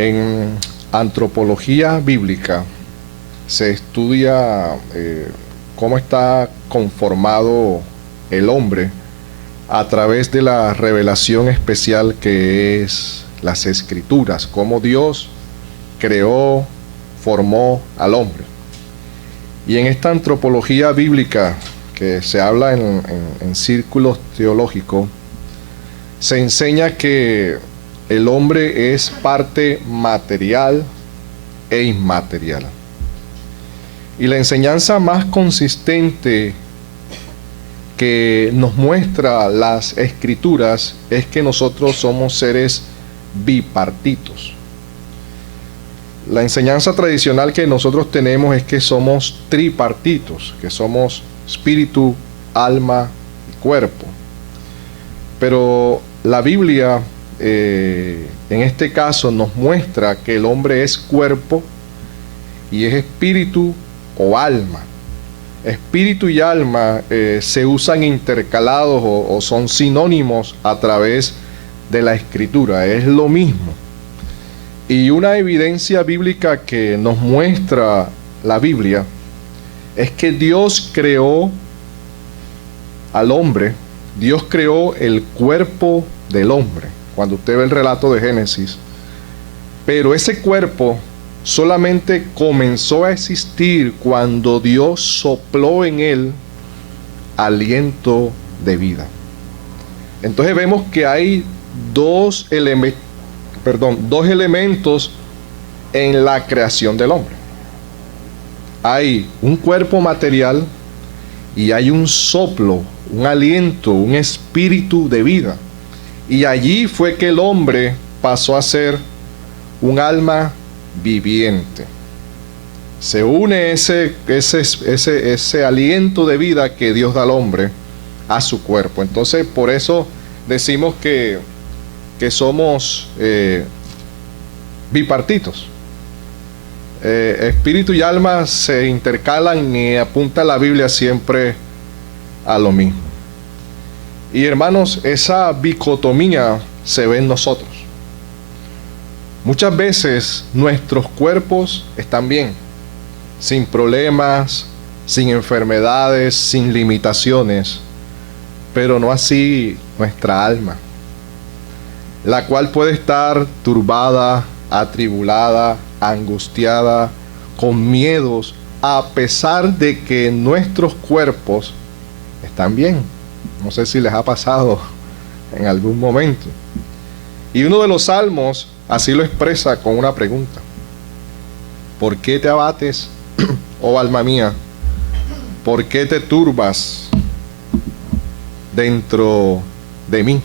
En antropología bíblica se estudia cómo está conformado el hombre a través de la revelación especial que es las Escrituras, cómo Dios creó, formó al hombre. Y en esta antropología bíblica que se habla en círculos teológicos, se enseña que el hombre es parte material e inmaterial. Y la enseñanza más consistente que nos muestra las Escrituras es que nosotros somos seres bipartitos. La enseñanza tradicional que nosotros tenemos es que somos tripartitos, que somos espíritu, alma y cuerpo. Pero la Biblia, en este caso, nos muestra que el hombre es cuerpo y es espíritu o alma. Espíritu y alma se usan intercalados o son sinónimos a través de la Escritura, es lo mismo. Y una evidencia bíblica que nos muestra la Biblia es que Dios creó al hombre, Dios creó el cuerpo del hombre, cuando usted ve el relato de Génesis, pero ese cuerpo solamente comenzó a existir cuando Dios sopló en él aliento de vida. Entonces vemos que hay dos elementos en la creación del hombre. Hay un cuerpo material y hay un soplo, un aliento, un espíritu de vida. Y allí fue que el hombre pasó a ser un alma viviente. Se une ese aliento de vida que Dios da al hombre a su cuerpo. Entonces, por eso decimos que somos bipartitos. Espíritu y alma se intercalan y apunta la Biblia siempre a lo mismo. Y hermanos, esa dicotomía se ve en nosotros. Muchas veces nuestros cuerpos están bien, sin problemas, sin enfermedades, sin limitaciones, pero no así nuestra alma, la cual puede estar turbada, atribulada, angustiada, con miedos, a pesar de que nuestros cuerpos están bien. No sé si les ha pasado en algún momento. Y uno de los salmos así lo expresa con una pregunta: ¿por qué te abates, oh alma mía? ¿Por qué te turbas dentro de mí?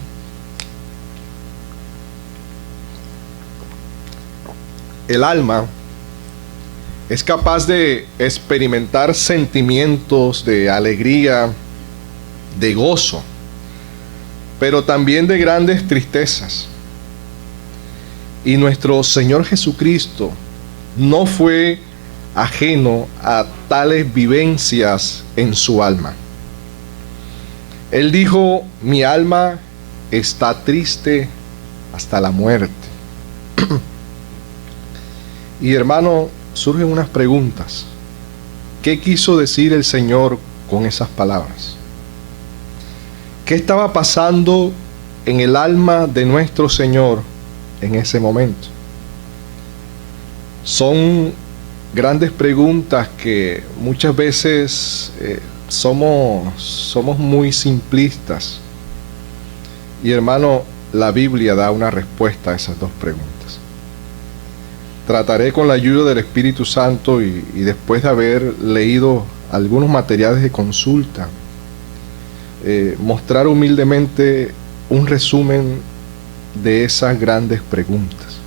El alma es capaz de experimentar sentimientos de alegría, de gozo, pero también de grandes tristezas. Y nuestro Señor Jesucristo no fue ajeno a tales vivencias en su alma. Él dijo: mi alma está triste hasta la muerte. Y hermano, surgen unas preguntas. ¿Qué quiso decir el Señor con esas palabras? ¿Qué estaba pasando en el alma de nuestro Señor en ese momento? Son grandes preguntas que muchas veces somos muy simplistas. Y hermano, la Biblia da una respuesta a esas dos preguntas. Trataré con la ayuda del Espíritu Santo y después de haber leído algunos materiales de consulta, mostrar humildemente un resumen de esas grandes preguntas.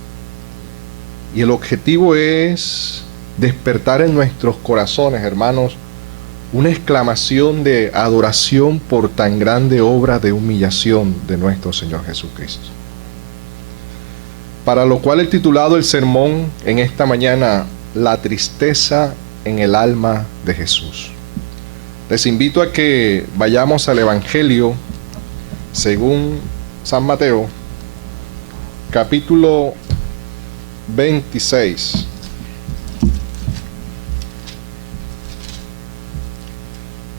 Y el objetivo es despertar en nuestros corazones, hermanos, una exclamación de adoración por tan grande obra de humillación de nuestro Señor Jesucristo. Para lo cual he titulado el sermón en esta mañana: la tristeza en el alma de Jesús. Les invito a que vayamos al Evangelio según San Mateo, capítulo 26.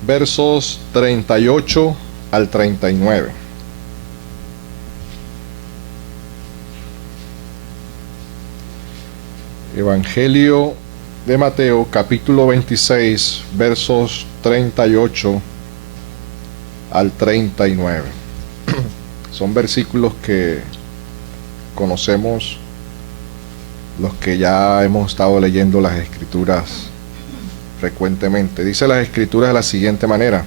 Versos 38 al 39. Evangelio de Mateo, capítulo 26, versos 38 al 39. Son versículos que conocemos los que ya hemos estado leyendo las Escrituras frecuentemente. Dice las Escrituras de la siguiente manera: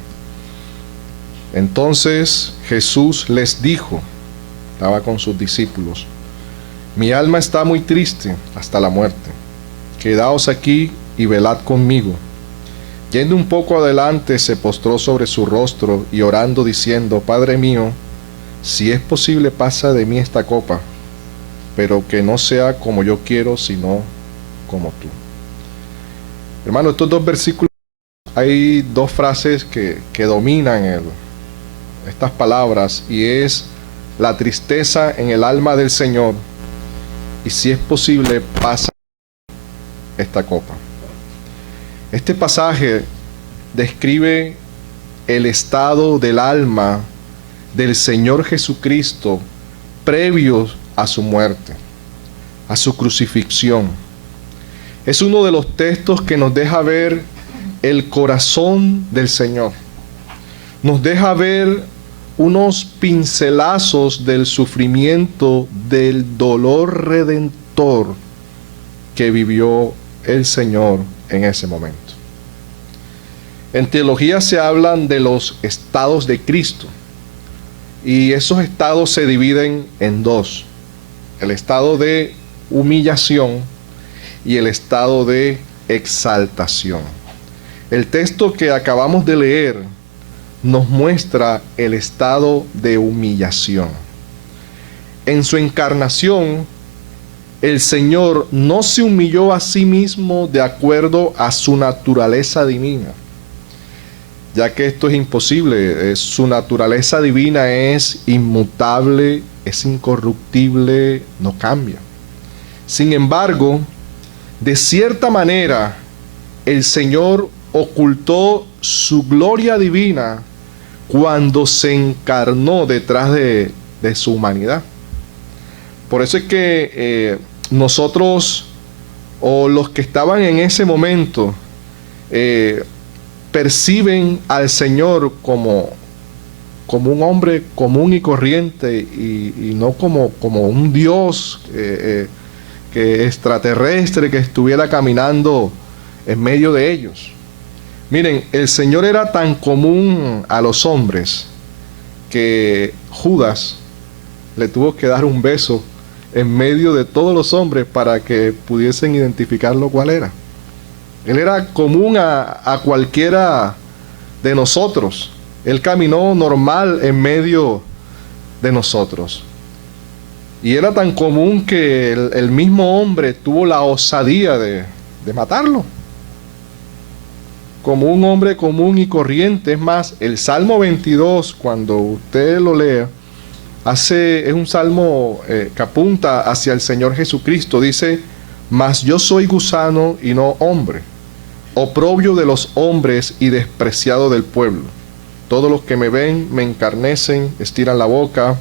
entonces Jesús les dijo, estaba con sus discípulos: mi alma está muy triste hasta la muerte. Quedaos aquí y velad conmigo. Yendo un poco adelante, se postró sobre su rostro y orando diciendo: Padre mío, si es posible, pasa de mí esta copa, pero que no sea como yo quiero, sino como tú. Hermano, estos dos versículos, hay dos frases que dominan estas palabras, y es la tristeza en el alma del Señor, y si es posible, pasa esta copa. Este pasaje describe el estado del alma del Señor Jesucristo previo a su muerte, a su crucifixión. Es uno de los textos que nos deja ver el corazón del Señor. Nos deja ver unos pincelazos del sufrimiento, del dolor redentor que vivió el Señor en ese momento. En teología se hablan de los estados de Cristo, y esos estados se dividen en dos: el estado de humillación y el estado de exaltación. El texto que acabamos de leer nos muestra el estado de humillación. En su encarnación, el Señor no se humilló a sí mismo de acuerdo a su naturaleza divina, ya que esto es imposible. Su naturaleza divina es inmutable, es incorruptible, no cambia. Sin embargo, de cierta manera, el Señor ocultó su gloria divina cuando se encarnó detrás de su humanidad. Por eso es que nosotros, o los que estaban en ese momento, perciben al Señor como un hombre común y corriente, y no como un Dios que extraterrestre que estuviera caminando en medio de ellos. Miren, el Señor era tan común a los hombres que Judas le tuvo que dar un beso en medio de todos los hombres para que pudiesen identificarlo cuál era. Él era común a cualquiera de nosotros. Él caminó normal en medio de nosotros. Y era tan común que el mismo hombre tuvo la osadía de matarlo. Como un hombre común y corriente. Es más, el Salmo 22, cuando usted lo lea, es un salmo que apunta hacia el Señor Jesucristo. Dice: mas yo soy gusano y no hombre, oprobio de los hombres y despreciado del pueblo. Todos los que me ven me encarnecen, estiran la boca,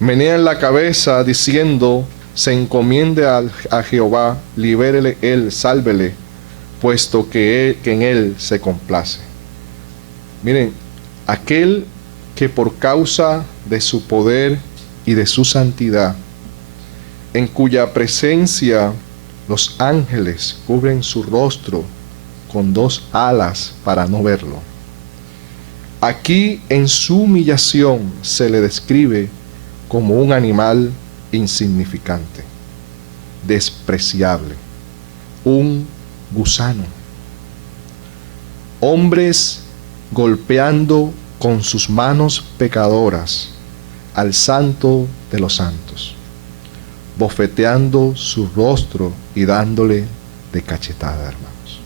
menean la cabeza, diciendo: se encomiende a Jehová, libérele él, sálvele, puesto que en él se complace. Miren, aquel que por causa de su poder y de su santidad, en cuya presencia los ángeles cubren su rostro con dos alas para no verlo, aquí en su humillación se le describe como un animal insignificante, despreciable, un gusano. Hombres golpeando con sus manos pecadoras al Santo de los Santos, bofeteando su rostro y dándole de cachetada, hermanos.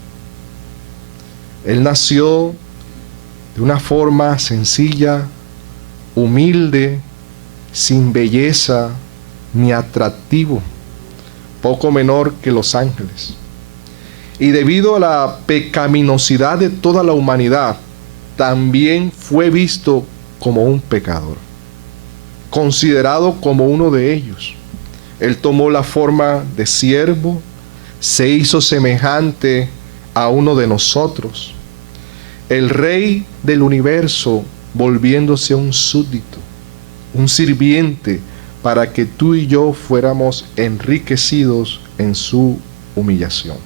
Él nació de una forma sencilla, humilde, sin belleza ni atractivo, poco menor que los ángeles. Y debido a la pecaminosidad de toda la humanidad, también fue visto como un pecador, considerado como uno de ellos. Él tomó la forma de siervo, se hizo semejante a uno de nosotros. El Rey del universo volviéndose un súbdito, un sirviente, para que tú y yo fuéramos enriquecidos en su humillación.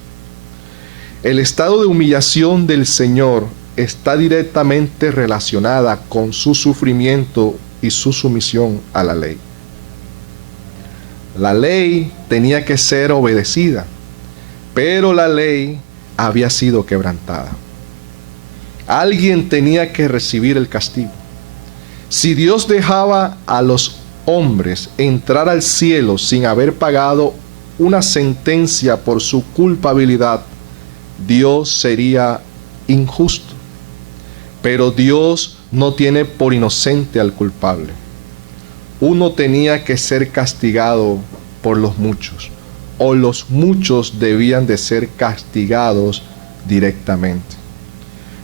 El estado de humillación del Señor está directamente relacionada con su sufrimiento y su sumisión a la ley. La ley tenía que ser obedecida, pero la ley había sido quebrantada. Alguien tenía que recibir el castigo. Si Dios dejaba a los hombres entrar al cielo sin haber pagado una sentencia por su culpabilidad, Dios sería injusto. Pero Dios no tiene por inocente al culpable. Uno tenía que ser castigado por los muchos, o los muchos debían de ser castigados directamente.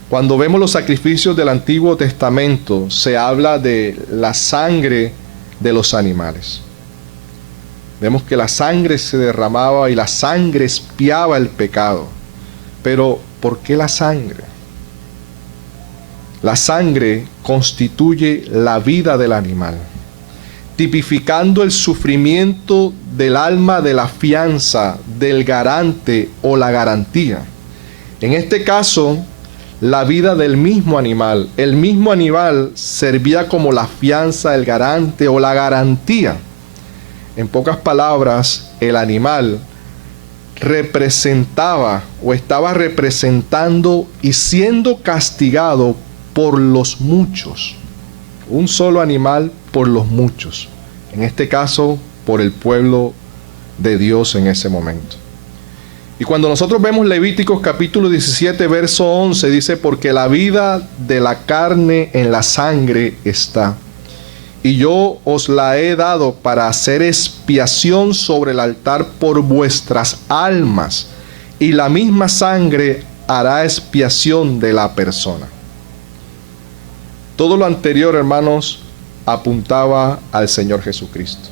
Cuando vemos los sacrificios del Antiguo Testamento, se habla de la sangre de los animales. Vemos que la sangre se derramaba y la sangre expiaba el pecado. Pero, ¿por qué la sangre? La sangre constituye la vida del animal, tipificando el sufrimiento del alma de la fianza, del garante o la garantía. En este caso, la vida del mismo animal. El mismo animal servía como la fianza, el garante o la garantía. En pocas palabras, el animal representaba o estaba representando y siendo castigado por los muchos. Un solo animal por los muchos. En este caso, por el pueblo de Dios en ese momento. Y cuando nosotros vemos Levíticos capítulo 17, verso 11, dice: porque la vida de la carne en la sangre está, y yo os la he dado para hacer expiación sobre el altar por vuestras almas, y la misma sangre hará expiación de la persona. Todo lo anterior, hermanos, apuntaba al Señor Jesucristo.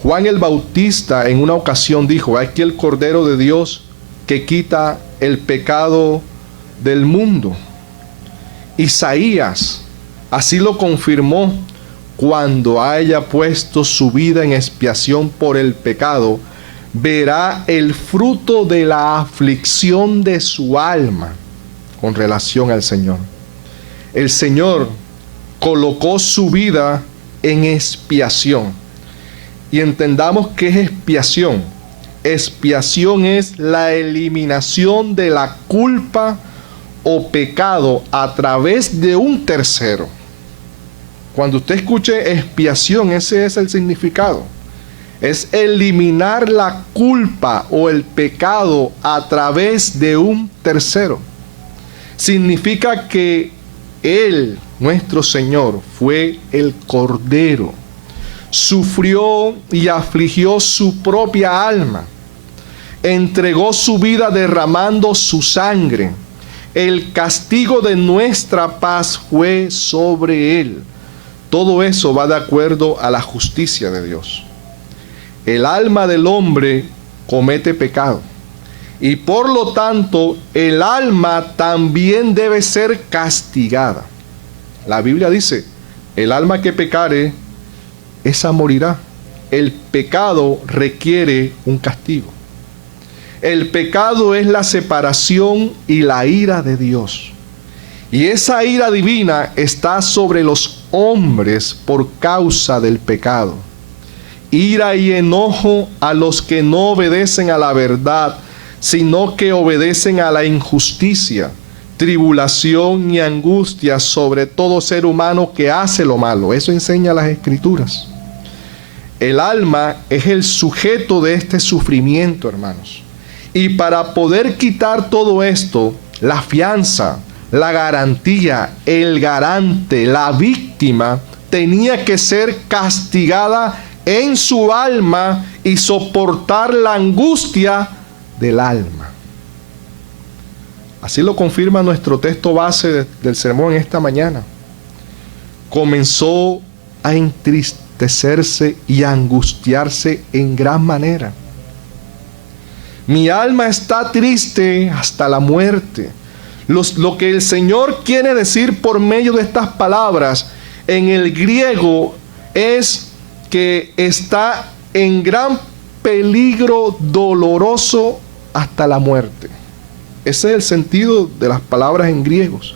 Juan el Bautista en una ocasión dijo: aquí el Cordero de Dios que quita el pecado del mundo. Isaías así lo confirmó: cuando haya puesto su vida en expiación por el pecado, verá el fruto de la aflicción de su alma con relación al Señor. El Señor colocó su vida en expiación. Y entendamos qué es expiación. Expiación es la eliminación de la culpa o pecado a través de un tercero. Cuando usted escuche expiación, ese es el significado. Es eliminar la culpa o el pecado a través de un tercero. Significa que Él, nuestro Señor, fue el Cordero. Sufrió y afligió su propia alma. Entregó su vida derramando su sangre. El castigo de nuestra paz fue sobre Él. Todo eso va de acuerdo a la justicia de Dios. El alma del hombre comete pecado. Y por lo tanto, el alma también debe ser castigada. La Biblia dice: el alma que pecare, esa morirá. El pecado requiere un castigo. El pecado es la separación y la ira de Dios. Y esa ira divina está sobre los hombres por causa del pecado. Ira y enojo a los que no obedecen a la verdad, sino que obedecen a la injusticia. Tribulación y angustia sobre todo ser humano que hace lo malo. Eso enseña las Escrituras. El alma es el sujeto de este sufrimiento, hermanos. Y para poder quitar todo esto, la fianza, la garantía, el garante, la víctima, tenía que ser castigada en su alma y soportar la angustia del alma. Así lo confirma nuestro texto base del sermón en esta mañana. Comenzó a entristecerse y a angustiarse en gran manera. Mi alma está triste hasta la muerte. Lo que el Señor quiere decir por medio de estas palabras en el griego es que está en gran peligro doloroso hasta la muerte. Ese es el sentido de las palabras en griegos.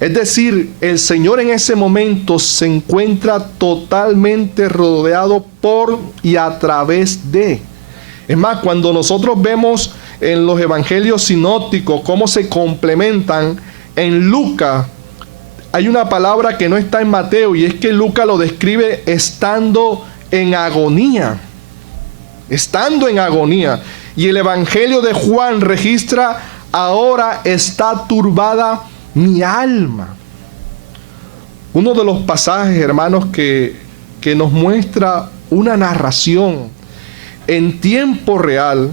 Es decir, el Señor en ese momento se encuentra totalmente rodeado por y a través de. Es más, cuando nosotros vemos en los evangelios sinópticos cómo se complementan, en Lucas hay una palabra que no está en Mateo, y es que Lucas lo describe estando en agonía. Estando en agonía. Y el evangelio de Juan registra: ahora está turbada mi alma. Uno de los pasajes, hermanos, que nos muestra una narración en tiempo real,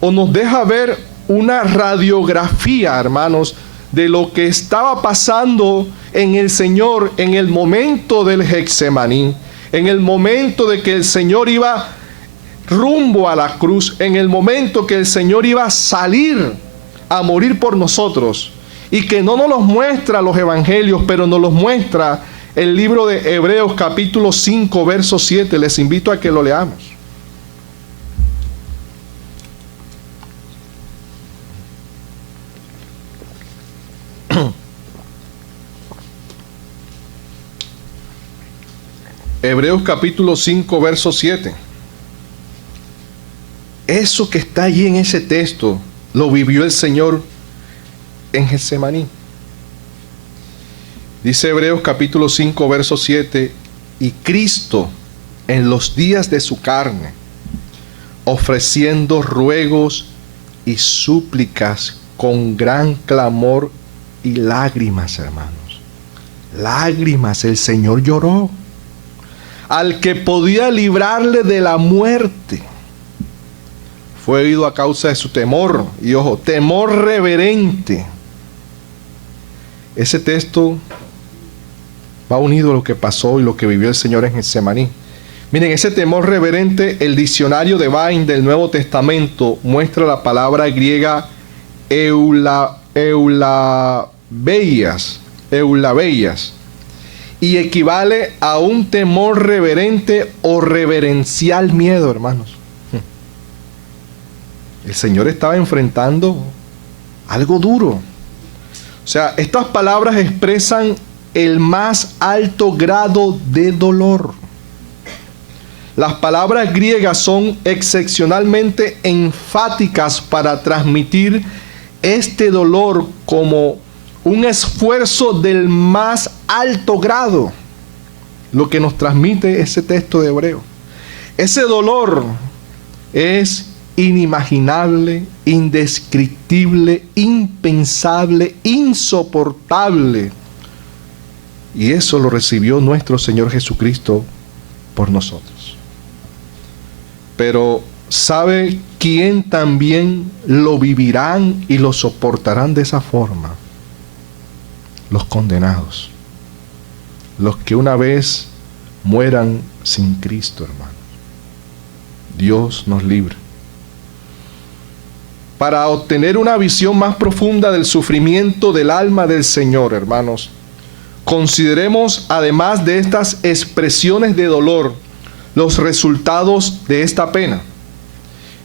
o nos deja ver una radiografía, hermanos, de lo que estaba pasando en el Señor en el momento del Getsemaní, en el momento de que el Señor iba rumbo a la cruz, en el momento que el Señor iba a salir a morir por nosotros, y que no nos los muestra los evangelios, pero nos los muestra el libro de Hebreos capítulo 5 verso 7. Les invito a que lo leamos. Hebreos capítulo 5 verso 7. Eso que está allí en ese texto lo vivió el Señor en Getsemaní. Dice Hebreos capítulo 5 verso 7: y Cristo en los días de su carne, ofreciendo ruegos y súplicas con gran clamor y lágrimas, hermanos. Lágrimas, el Señor lloró al que podía librarle de la muerte. Fue herido a causa de su temor, y ojo, temor reverente. Ese texto va unido a lo que pasó y lo que vivió el Señor en Getsemaní. Miren, ese temor reverente, el diccionario de Vine del Nuevo Testamento muestra la palabra griega eulabeias, y equivale a un temor reverente o reverencial miedo, hermanos. El Señor estaba enfrentando algo duro. O sea, estas palabras expresan el más alto grado de dolor. Las palabras griegas son excepcionalmente enfáticas para transmitir este dolor como un esfuerzo del más alto grado. Lo que nos transmite ese texto de Hebreo. Ese dolor es inimaginable, indescriptible, impensable, insoportable. Y eso lo recibió nuestro Señor Jesucristo por nosotros. Pero ¿sabe quién también lo vivirán y lo soportarán de esa forma? Los condenados. Los que una vez mueran sin Cristo, hermanos. Dios nos libre. Para obtener una visión más profunda del sufrimiento del alma del Señor, hermanos, consideremos, además de estas expresiones de dolor, los resultados de esta pena.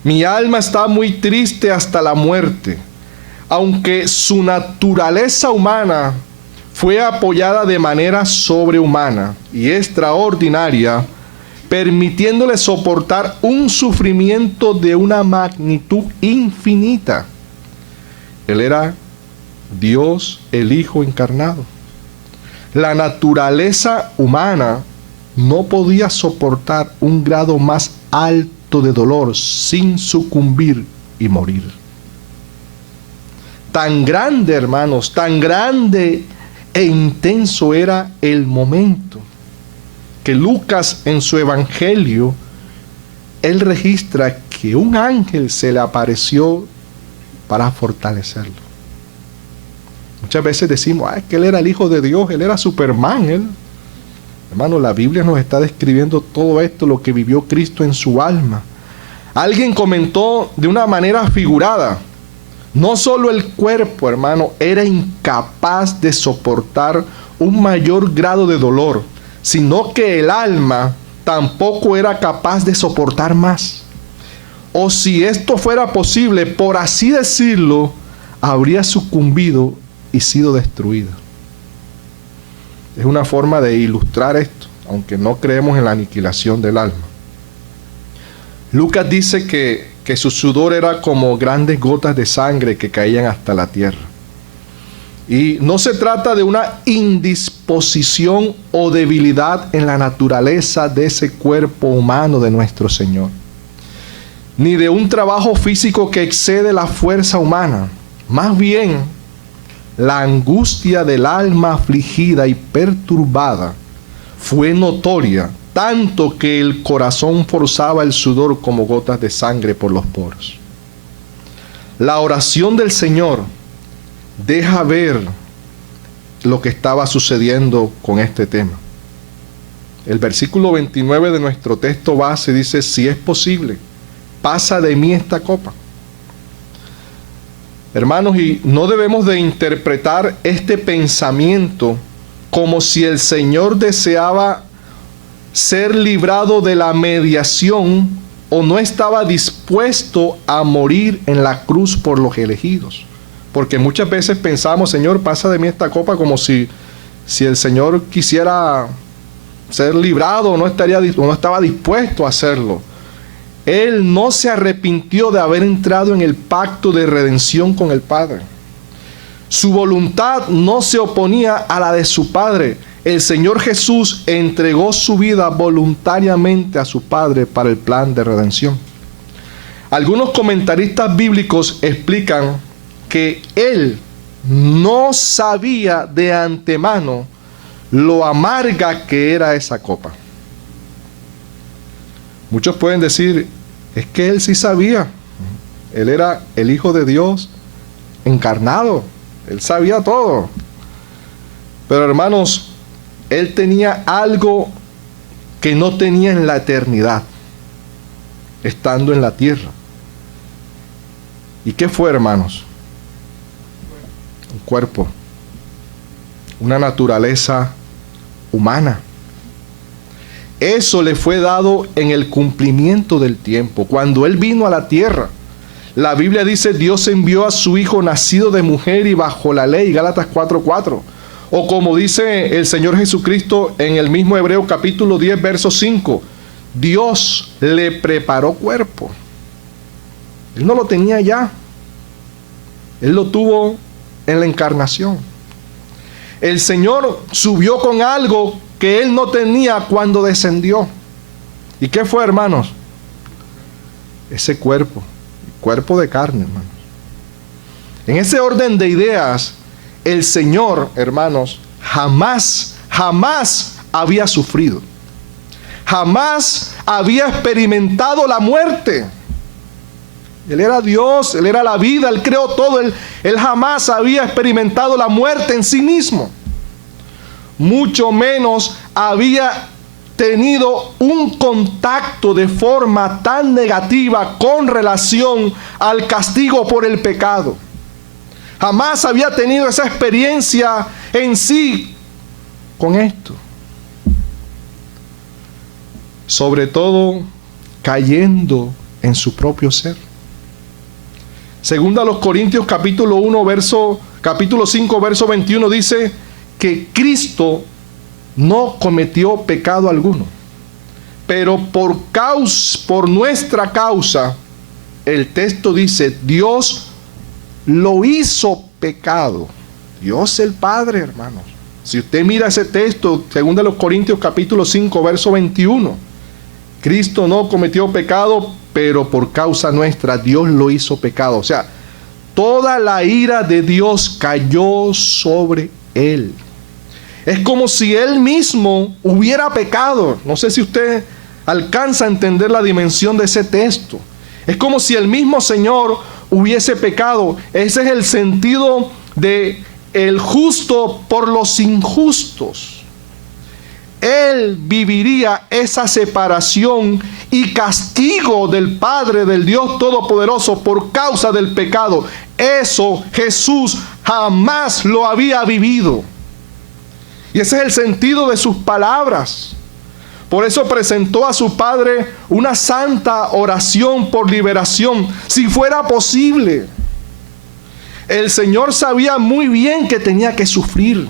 Mi alma está muy triste hasta la muerte, aunque su naturaleza humana fue apoyada de manera sobrehumana y extraordinaria, permitiéndole soportar un sufrimiento de una magnitud infinita. Él era Dios, el Hijo encarnado. La naturaleza humana no podía soportar un grado más alto de dolor sin sucumbir y morir. Tan grande, hermanos, tan grande e intenso era el momento que Lucas en su evangelio él registra que un ángel se le apareció para fortalecerlo. Muchas veces decimos, que él era el Hijo de Dios, él era Superman, él. Hermano, la Biblia nos está describiendo todo esto, lo que vivió Cristo en su alma. Alguien comentó de una manera figurada, no solo el cuerpo, hermano, era incapaz de soportar un mayor grado de dolor, sino que el alma tampoco era capaz de soportar más. O si esto fuera posible, por así decirlo, habría sucumbido y sido destruida. Es una forma de ilustrar esto, aunque no creemos en la aniquilación del alma. Lucas dice que su sudor era como grandes gotas de sangre que caían hasta la tierra. Y no se trata de una indisposición o debilidad en la naturaleza de ese cuerpo humano de nuestro Señor, ni de un trabajo físico que excede la fuerza humana. Más bien, la angustia del alma afligida y perturbada fue notoria, tanto que el corazón forzaba el sudor como gotas de sangre por los poros. La oración del Señor deja ver lo que estaba sucediendo con este tema. El versículo 29 de nuestro texto base dice: si es posible, pasa de mí esta copa. Hermanos, y no debemos de interpretar este pensamiento como si el Señor deseaba ser librado de la mediación o no estaba dispuesto a morir en la cruz por los elegidos. Porque muchas veces pensamos, Señor, pasa de mí esta copa, como si el Señor quisiera ser librado o no estaba dispuesto a hacerlo. Él no se arrepintió de haber entrado en el pacto de redención con el Padre. Su voluntad no se oponía a la de su Padre. El Señor Jesús entregó su vida voluntariamente a su Padre para el plan de redención. Algunos comentaristas bíblicos explican que Él no sabía de antemano lo amarga que era esa copa. Muchos pueden decir, es que Él sí sabía. Él era el Hijo de Dios encarnado. Él sabía todo. Pero hermanos, Él tenía algo que no tenía en la eternidad, estando en la tierra. ¿Y qué fue, hermanos? Un cuerpo, una naturaleza humana. Eso le fue dado en el cumplimiento del tiempo, cuando Él vino a la tierra. La Biblia dice, Dios envió a su Hijo nacido de mujer y bajo la ley, Gálatas 4:4. O como dice el Señor Jesucristo en el mismo Hebreo capítulo 10, verso 5, Dios le preparó cuerpo. Él no lo tenía ya. Él lo tuvo en la encarnación. El Señor subió con algo que Él no tenía cuando descendió. ¿Y qué fue, hermanos? Ese cuerpo, cuerpo de carne, hermanos. En ese orden de ideas, el Señor, hermanos, jamás había sufrido. Jamás había experimentado la muerte. Él era Dios, Él era la vida, Él creó todo. Él jamás había experimentado la muerte en sí mismo. Mucho menos había tenido un contacto de forma tan negativa con relación al castigo por el pecado. Jamás había tenido esa experiencia en sí con esto. Sobre todo, cayendo en su propio ser. Segunda a los Corintios capítulo 5, verso 21 dice que Cristo no cometió pecado alguno, pero por nuestra causa, el texto dice, Dios lo hizo pecado. Dios el Padre, hermanos. Si usted mira ese texto, segunda a los Corintios capítulo 5, verso 21, Cristo no cometió pecado, pero por causa nuestra Dios lo hizo pecado. O sea, toda la ira de Dios cayó sobre Él. Es como si Él mismo hubiera pecado. No sé si usted alcanza a entender la dimensión de ese texto. Es como si el mismo Señor hubiese pecado. Ese es el sentido de el justo por los injustos. Él viviría esa separación y castigo del Padre, del Dios Todopoderoso por causa del pecado. Eso Jesús jamás lo había vivido. Y ese es el sentido de sus palabras. Por eso presentó a su Padre una santa oración por liberación, si fuera posible. El Señor sabía muy bien que tenía que sufrir.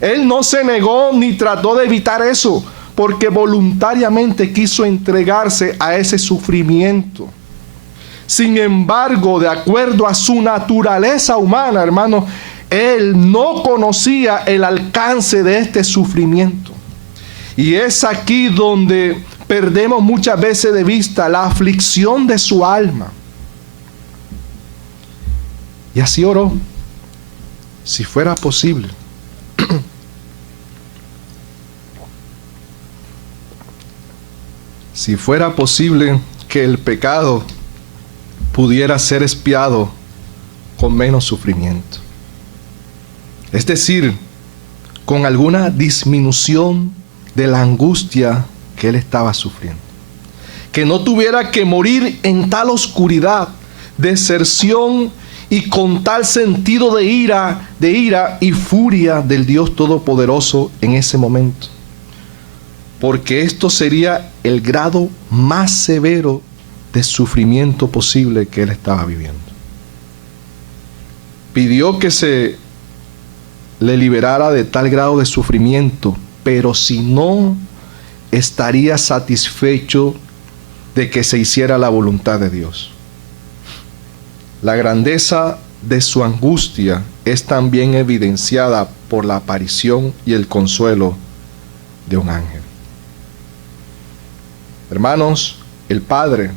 Él no se negó ni trató de evitar eso, porque voluntariamente quiso entregarse a ese sufrimiento. Sin embargo, de acuerdo a su naturaleza humana, hermanos, Él no conocía el alcance de este sufrimiento. Y es aquí donde perdemos muchas veces de vista la aflicción de su alma. Y así oró, si fuera posible. Si fuera posible que el pecado pudiera ser expiado con menos sufrimiento. Es decir, con alguna disminución de la angustia que él estaba sufriendo. Que no tuviera que morir en tal oscuridad, deserción y con tal sentido de ira y furia del Dios Todopoderoso en ese momento. Porque esto sería el grado más severo de sufrimiento posible que él estaba viviendo. Pidió que se le liberara de tal grado de sufrimiento, pero si no, estaría satisfecho de que se hiciera la voluntad de Dios. La grandeza de su angustia es también evidenciada por la aparición y el consuelo de un ángel. Hermanos, el Padre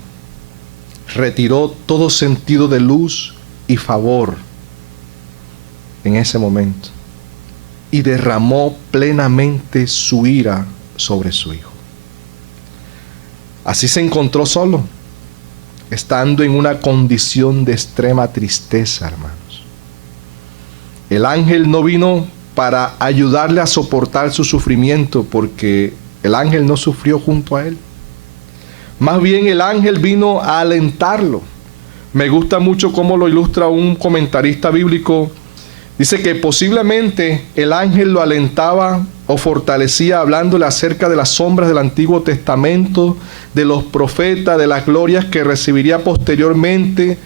retiró todo sentido de luz y favor en ese momento y derramó plenamente su ira sobre su Hijo. Así se encontró solo, estando en una condición de extrema tristeza, hermanos. El ángel no vino para ayudarle a soportar su sufrimiento, porque el ángel no sufrió junto a él. Más bien el ángel vino a alentarlo. Me gusta mucho cómo lo ilustra un comentarista bíblico. Dice que posiblemente el ángel lo alentaba o fortalecía hablándole acerca de las sombras del Antiguo Testamento, de los profetas, de las glorias que recibiría posteriormente,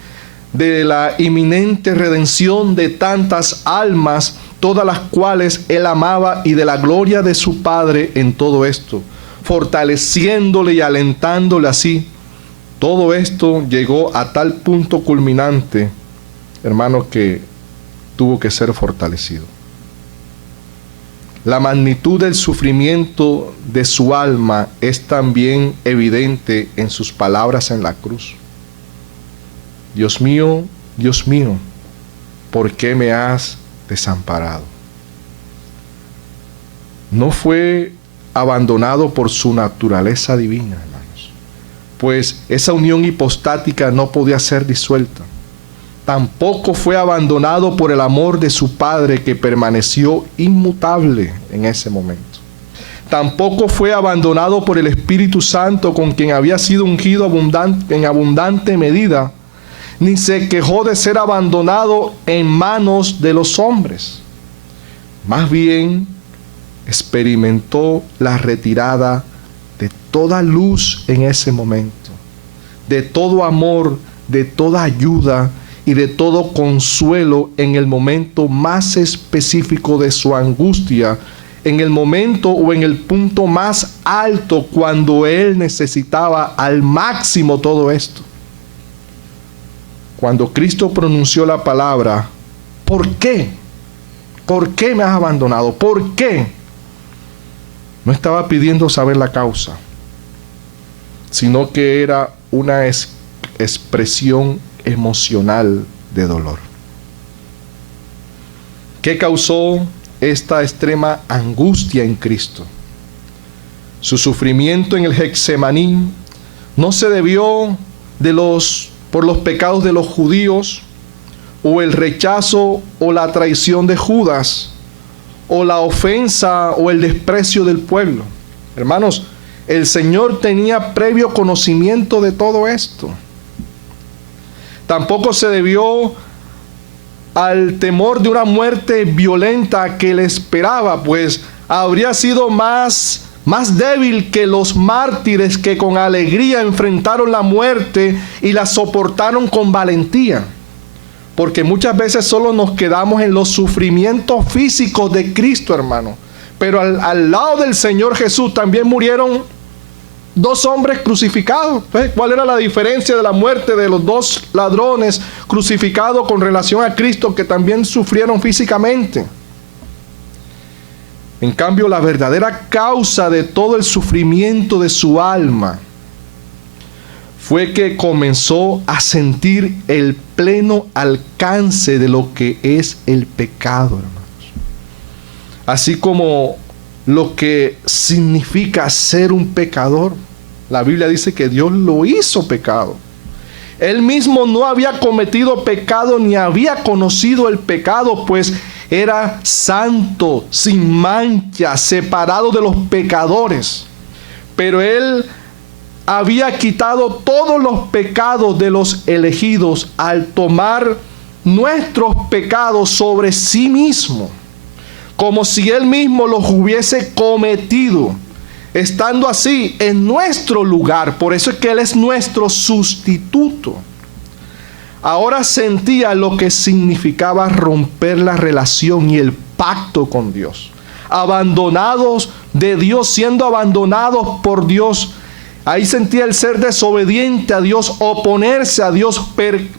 de la inminente redención de tantas almas, todas las cuales él amaba, y de la gloria de su Padre en todo esto, fortaleciéndole y alentándole así. Todo esto llegó a tal punto culminante, hermanos, que tuvo que ser fortalecido. La magnitud del sufrimiento de su alma es también evidente en sus palabras en la cruz. Dios mío, ¿por qué me has desamparado? No fue abandonado por su naturaleza divina, hermanos, pues esa unión hipostática no podía ser disuelta. Tampoco fue abandonado por el amor de su Padre, que permaneció inmutable en ese momento. Tampoco fue abandonado por el Espíritu Santo, con quien había sido ungido en abundante medida, ni se quejó de ser abandonado en manos de los hombres. Más bien, experimentó la retirada de toda luz en ese momento, de todo amor, de toda ayuda y de todo consuelo en el momento más específico de su angustia, en el momento o en el punto más alto, cuando él necesitaba al máximo todo esto. Cuando Cristo pronunció la palabra, ¿por qué? ¿Por qué me has abandonado? ¿Por qué? No estaba pidiendo saber la causa, sino que era una expresión emocional de dolor. ¿Qué causó esta extrema angustia en Cristo? Su sufrimiento en el Getsemaní no se debió por los pecados de los judíos, o el rechazo o la traición de Judas, o la ofensa o el desprecio del pueblo. Hermanos, el Señor tenía previo conocimiento de todo esto. Tampoco se debió al temor de una muerte violenta que le esperaba, pues habría sido más débil que los mártires que con alegría enfrentaron la muerte y la soportaron con valentía. Porque muchas veces solo nos quedamos en los sufrimientos físicos de Cristo, hermano. Pero al lado del Señor Jesús también murieron 2 hombres crucificados. ¿Cuál era la diferencia de la muerte de los 2 ladrones crucificados con relación a Cristo, que también sufrieron físicamente? En cambio, la verdadera causa de todo el sufrimiento de su alma fue que comenzó a sentir el pleno alcance de lo que es el pecado, hermanos. Así como lo que significa ser un pecador. La Biblia dice que Dios lo hizo pecado. Él mismo no había cometido pecado ni había conocido el pecado, pues era santo, sin mancha, separado de los pecadores. Pero Él había quitado todos los pecados de los elegidos al tomar nuestros pecados sobre sí mismo, como si Él mismo los hubiese cometido, estando así en nuestro lugar. Por eso es que Él es nuestro sustituto. Ahora sentía lo que significaba romper la relación y el pacto con Dios. Abandonados de Dios, siendo abandonados por Dios. Ahí sentía el ser desobediente a Dios, oponerse a Dios,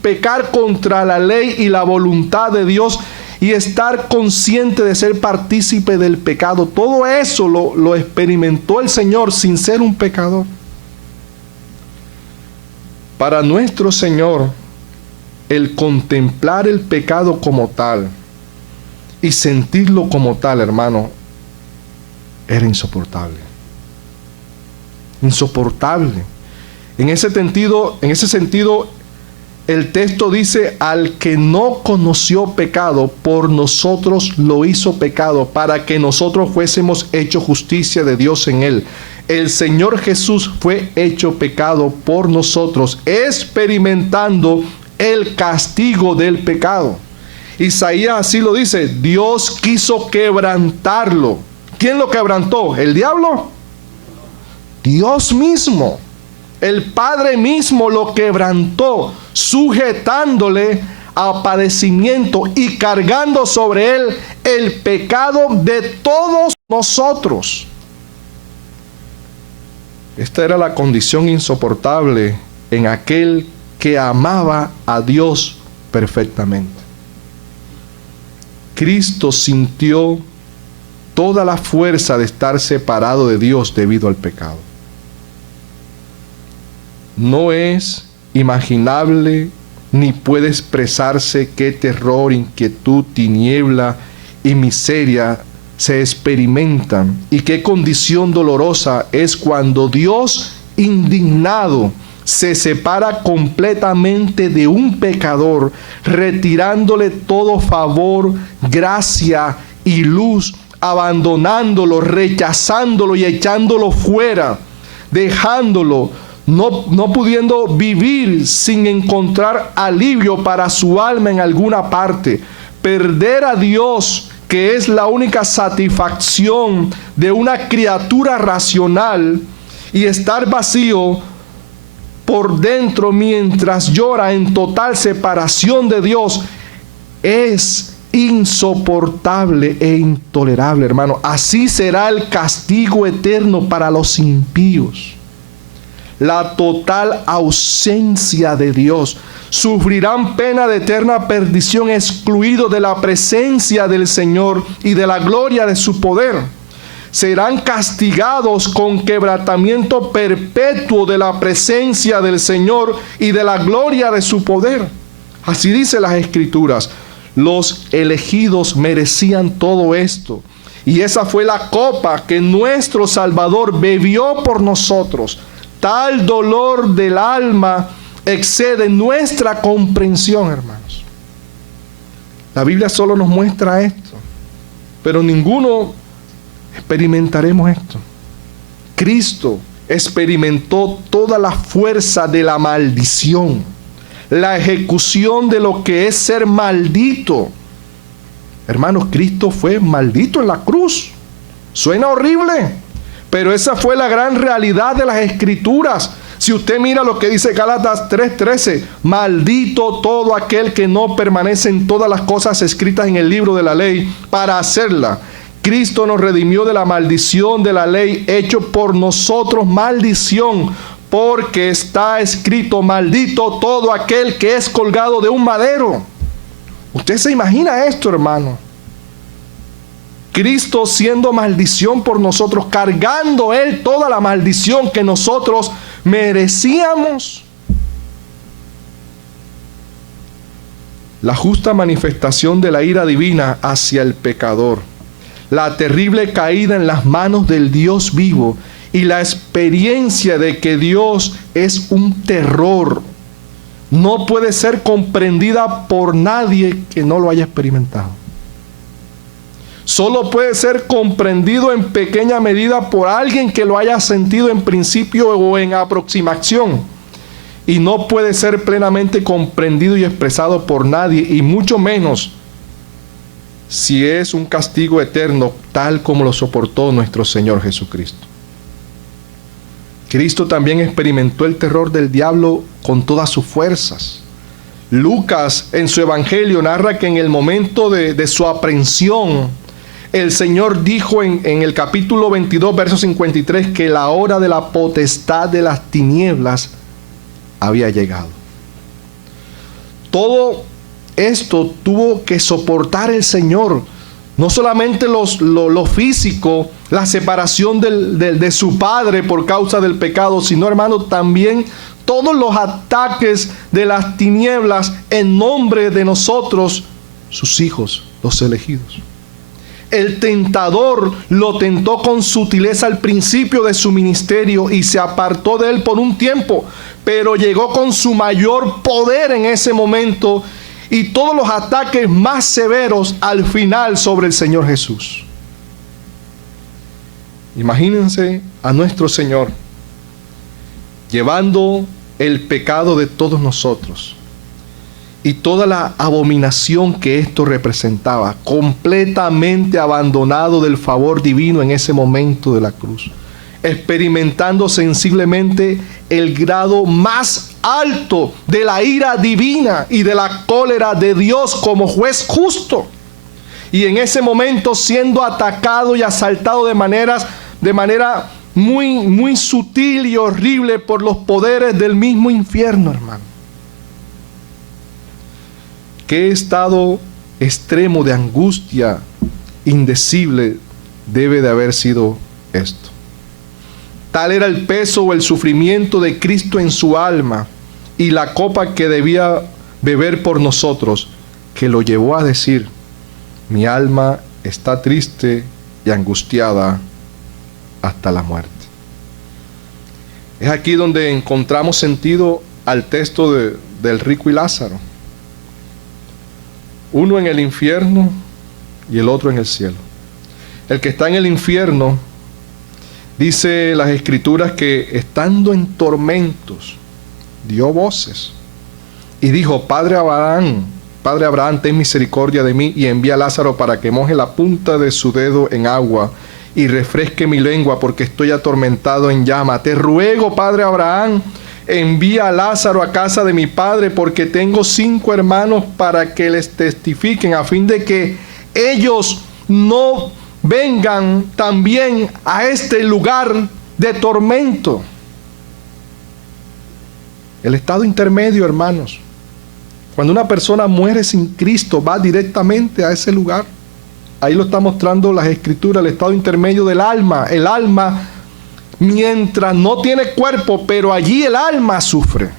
pecar contra la ley y la voluntad de Dios y estar consciente de ser partícipe del pecado. Todo eso lo experimentó el Señor sin ser un pecador. Para nuestro Señor, el contemplar el pecado como tal y sentirlo como tal, hermano, era insoportable. Insoportable. En ese sentido, el texto dice: al que no conoció pecado, por nosotros lo hizo pecado, para que nosotros fuésemos hechos justicia de Dios en él. El Señor Jesús fue hecho pecado por nosotros, experimentando el castigo del pecado. Isaías así lo dice: Dios quiso quebrantarlo. ¿Quién lo quebrantó? ¿El diablo? Dios mismo. El Padre mismo lo quebrantó, sujetándole a padecimiento y cargando sobre él el pecado de todos nosotros. Esta era la condición insoportable en aquel que amaba a Dios perfectamente. Cristo sintió toda la fuerza de estar separado de Dios debido al pecado. No es imaginable ni puede expresarse qué terror, inquietud, tiniebla y miseria se experimentan y qué condición dolorosa es cuando Dios, indignado, se separa completamente de un pecador, retirándole todo favor, gracia y luz, abandonándolo, rechazándolo y echándolo fuera, dejándolo, no pudiendo vivir sin encontrar alivio para su alma en alguna parte. Perder a Dios, que es la única satisfacción de una criatura racional, y estar vacío por dentro mientras llora en total separación de Dios, es insoportable e intolerable, hermano. Así será el castigo eterno para los impíos. La total ausencia de Dios. Sufrirán pena de eterna perdición, excluidos de la presencia del Señor y de la gloria de su poder. Serán castigados con quebrantamiento perpetuo de la presencia del Señor y de la gloria de su poder. Así dice las Escrituras. Los elegidos merecían todo esto. Y esa fue la copa que nuestro Salvador bebió por nosotros. Tal dolor del alma excede nuestra comprensión, hermanos. La Biblia solo nos muestra esto, pero ninguno experimentaremos esto. Cristo experimentó toda la fuerza de la maldición, la ejecución de lo que es ser maldito. Hermanos, Cristo fue maldito en la cruz. Suena horrible, pero esa fue la gran realidad de las Escrituras. Si usted mira lo que dice Gálatas 3:13, maldito todo aquel que no permanece en todas las cosas escritas en el libro de la ley para hacerla. Cristo nos redimió de la maldición de la ley, hecho por nosotros maldición, porque está escrito, maldito todo aquel que es colgado de un madero. ¿Usted se imagina esto, hermano? Cristo siendo maldición por nosotros, cargando Él toda la maldición que nosotros merecíamos. La justa manifestación de la ira divina hacia el pecador, la terrible caída en las manos del Dios vivo y la experiencia de que Dios es un terror, no puede ser comprendida por nadie que no lo haya experimentado. Solo puede ser comprendido en pequeña medida por alguien que lo haya sentido en principio o en aproximación. Y no puede ser plenamente comprendido y expresado por nadie, y mucho menos si es un castigo eterno, tal como lo soportó nuestro Señor Jesucristo. Cristo también experimentó el terror del diablo con todas sus fuerzas. Lucas en su evangelio narra que en el momento de su aprehensión, el Señor dijo en el capítulo 22, verso 53, que la hora de la potestad de las tinieblas había llegado. Todo esto tuvo que soportar el Señor. No solamente lo físico, la separación de su Padre por causa del pecado, sino, hermano, también todos los ataques de las tinieblas en nombre de nosotros, sus hijos, los elegidos. El tentador lo tentó con sutileza al principio de su ministerio y se apartó de él por un tiempo, pero llegó con su mayor poder en ese momento y todos los ataques más severos al final sobre el Señor Jesús. Imagínense a nuestro Señor llevando el pecado de todos nosotros y toda la abominación que esto representaba, completamente abandonado del favor divino en ese momento de la cruz, experimentando sensiblemente el grado más alto de la ira divina y de la cólera de Dios como juez justo, y en ese momento siendo atacado y asaltado de manera muy sutil y horrible por los poderes del mismo infierno, hermano. ¿Qué estado extremo de angustia indecible debe de haber sido esto? Tal era el peso o el sufrimiento de Cristo en su alma y la copa que debía beber por nosotros, que lo llevó a decir: mi alma está triste y angustiada hasta la muerte. Es aquí donde encontramos sentido al texto del rico y Lázaro. Uno en el infierno y el otro en el cielo. El que está en el infierno, dice las Escrituras, que estando en tormentos, dio voces y dijo: Padre Abraham, ten misericordia de mí y envía a Lázaro para que moje la punta de su dedo en agua y refresque mi lengua, porque estoy atormentado en llama. Te ruego, Padre Abraham, envía a Lázaro a casa de mi padre, porque tengo 5 hermanos, para que les testifiquen, a fin de que ellos no vengan también a este lugar de tormento. El estado intermedio, hermanos. Cuando una persona muere sin Cristo, va directamente a ese lugar. Ahí lo está mostrando las Escrituras, el estado intermedio del alma. El alma, mientras no tiene cuerpo, pero allí el alma sufre.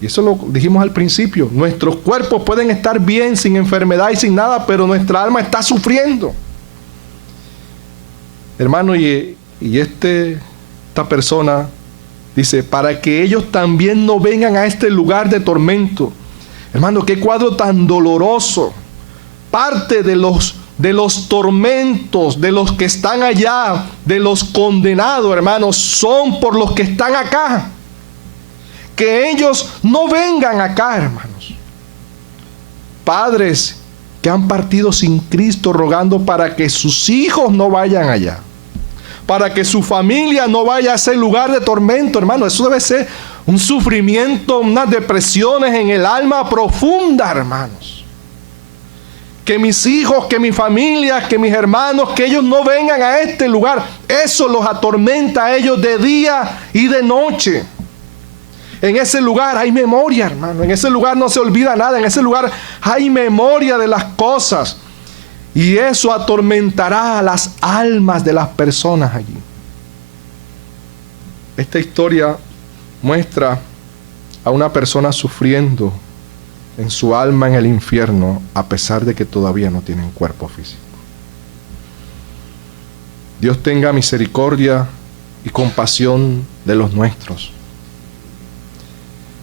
Y eso lo dijimos al principio. Nuestros cuerpos pueden estar bien, sin enfermedad y sin nada, pero nuestra alma está sufriendo. Hermano, esta persona dice, para que ellos también no vengan a este lugar de tormento. Hermano, qué cuadro tan doloroso. Parte de los tormentos de los que están allá, de los condenados, hermanos, son por los que están acá. Que ellos no vengan acá, hermanos. Padres que han partido sin Cristo rogando para que sus hijos no vayan allá, para que su familia no vaya a ese lugar de tormento, hermano. Eso debe ser un sufrimiento, unas depresiones en el alma profunda, hermanos. Que mis hijos, que mi familia, que mis hermanos, que ellos no vengan a este lugar. Eso los atormenta a ellos de día y de noche. En ese lugar hay memoria, hermano. En ese lugar no se olvida nada. En ese lugar hay memoria de las cosas. Y eso atormentará a las almas de las personas allí. Esta historia muestra a una persona sufriendo en su alma en el infierno, a pesar de que todavía no tienen cuerpo físico. Dios tenga misericordia y compasión de los nuestros.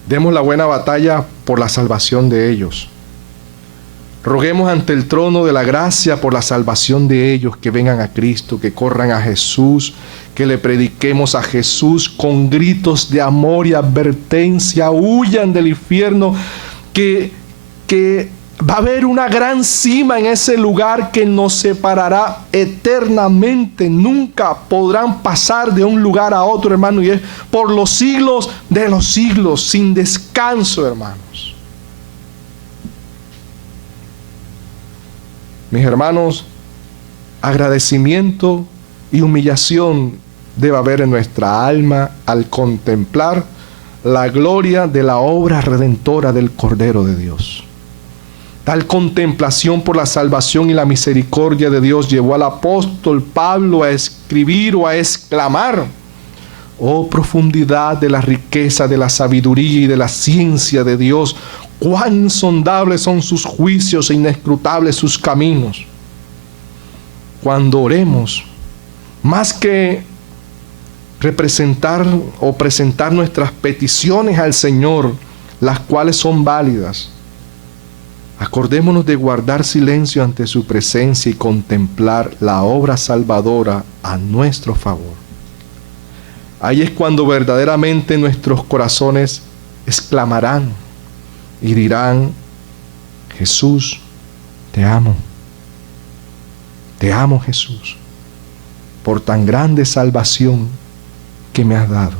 Demos la buena batalla por la salvación de ellos. Roguemos ante el trono de la gracia por la salvación de ellos, que vengan a Cristo, que corran a Jesús, que le prediquemos a Jesús con gritos de amor y advertencia. Huyan del infierno, que va a haber una gran cima en ese lugar que nos separará eternamente. Nunca podrán pasar de un lugar a otro, hermano, y es por los siglos de los siglos, sin descanso, hermanos. Mis hermanos, agradecimiento y humillación debe haber en nuestra alma al contemplar la gloria de la obra redentora del Cordero de Dios. Tal contemplación por la salvación y la misericordia de Dios llevó al apóstol Pablo a escribir o a exclamar: oh profundidad de la riqueza, de la sabiduría y de la ciencia de Dios, cuán insondables son sus juicios e inescrutables sus caminos. Cuando oremos, más que representar o presentar nuestras peticiones al Señor, las cuales son válidas, acordémonos de guardar silencio ante su presencia y contemplar la obra salvadora a nuestro favor. Ahí es cuando verdaderamente nuestros corazones exclamarán y dirán: Jesús, te amo. Te amo, Jesús, por tan grande salvación que me has dado.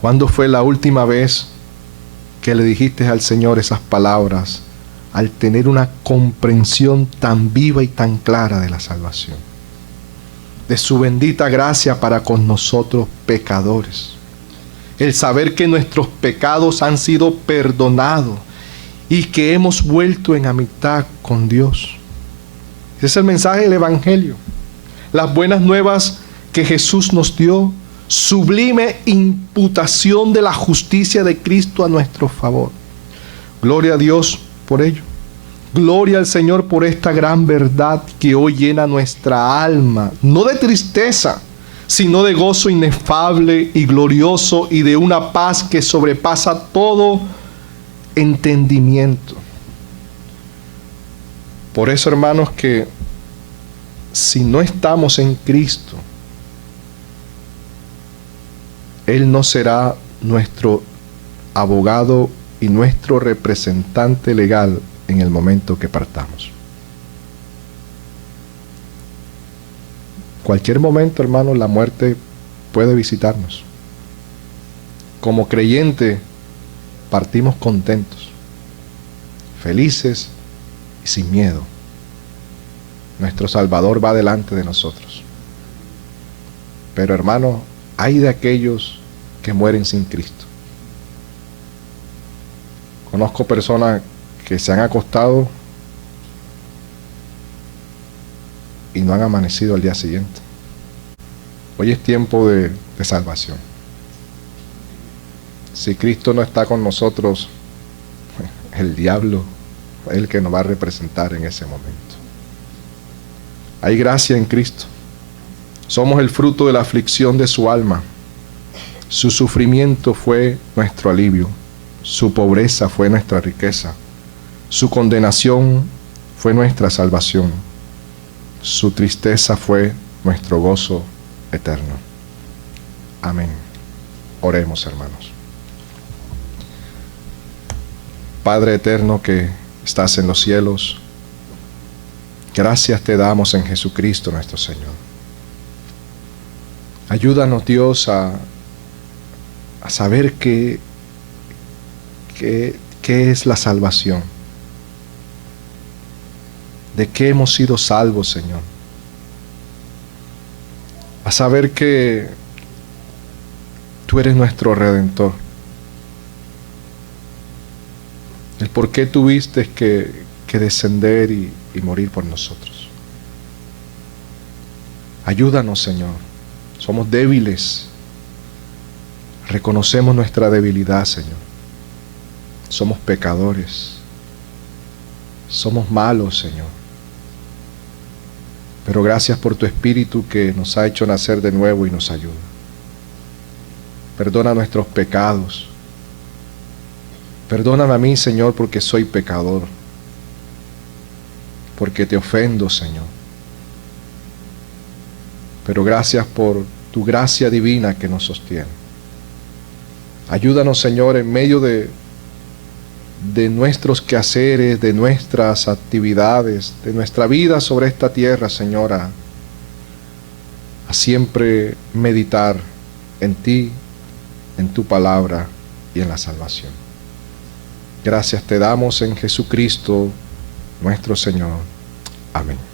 ¿Cuándo fue la última vez que le dijiste al Señor esas palabras al tener una comprensión tan viva y tan clara de la salvación, de su bendita gracia para con nosotros pecadores? El saber que nuestros pecados han sido perdonados y que hemos vuelto en amistad con Dios. Ese es el mensaje del Evangelio. Las buenas nuevas que Jesús nos dio, sublime imputación de la justicia de Cristo a nuestro favor. Gloria a Dios por ello. Gloria al Señor por esta gran verdad que hoy llena nuestra alma, no de tristeza, sino de gozo inefable y glorioso y de una paz que sobrepasa todo entendimiento. Por eso, hermanos, que si no estamos en Cristo, Él no será nuestro abogado y nuestro representante legal en el momento que partamos. Cualquier momento, hermano, la muerte puede visitarnos. Como creyente, partimos contentos, felices y sin miedo. Nuestro Salvador va delante de nosotros. Pero, hermano, hay de aquellos que mueren sin Cristo. Conozco personas que se han acostado y no han amanecido al día siguiente. Hoy es tiempo de salvación. Si Cristo no está con nosotros, el diablo es el que nos va a representar en ese momento. Hay gracia en Cristo. Somos el fruto de la aflicción de su alma. Su sufrimiento fue nuestro alivio. Su pobreza fue nuestra riqueza. Su condenación fue nuestra salvación. Su tristeza fue nuestro gozo eterno. Amén. Oremos, hermanos. Padre eterno que estás en los cielos, gracias te damos en Jesucristo nuestro Señor. Ayúdanos, Dios, a saber qué es la salvación. ¿De qué hemos sido salvos, Señor? A saber que tú eres nuestro Redentor. El por qué tuviste que descender y morir por nosotros. Ayúdanos, Señor. Somos débiles. Reconocemos nuestra debilidad, Señor. Somos pecadores. Somos malos, Señor. Pero gracias por tu Espíritu que nos ha hecho nacer de nuevo y nos ayuda. Perdona nuestros pecados. Perdóname a mí, Señor, porque soy pecador. Porque te ofendo, Señor. Pero gracias por tu gracia divina que nos sostiene. Ayúdanos, Señor, en medio de nuestros quehaceres, de nuestras actividades, de nuestra vida sobre esta tierra, Señor, a siempre meditar en ti, en tu palabra y en la salvación. Gracias te damos en Jesucristo, nuestro Señor. Amén.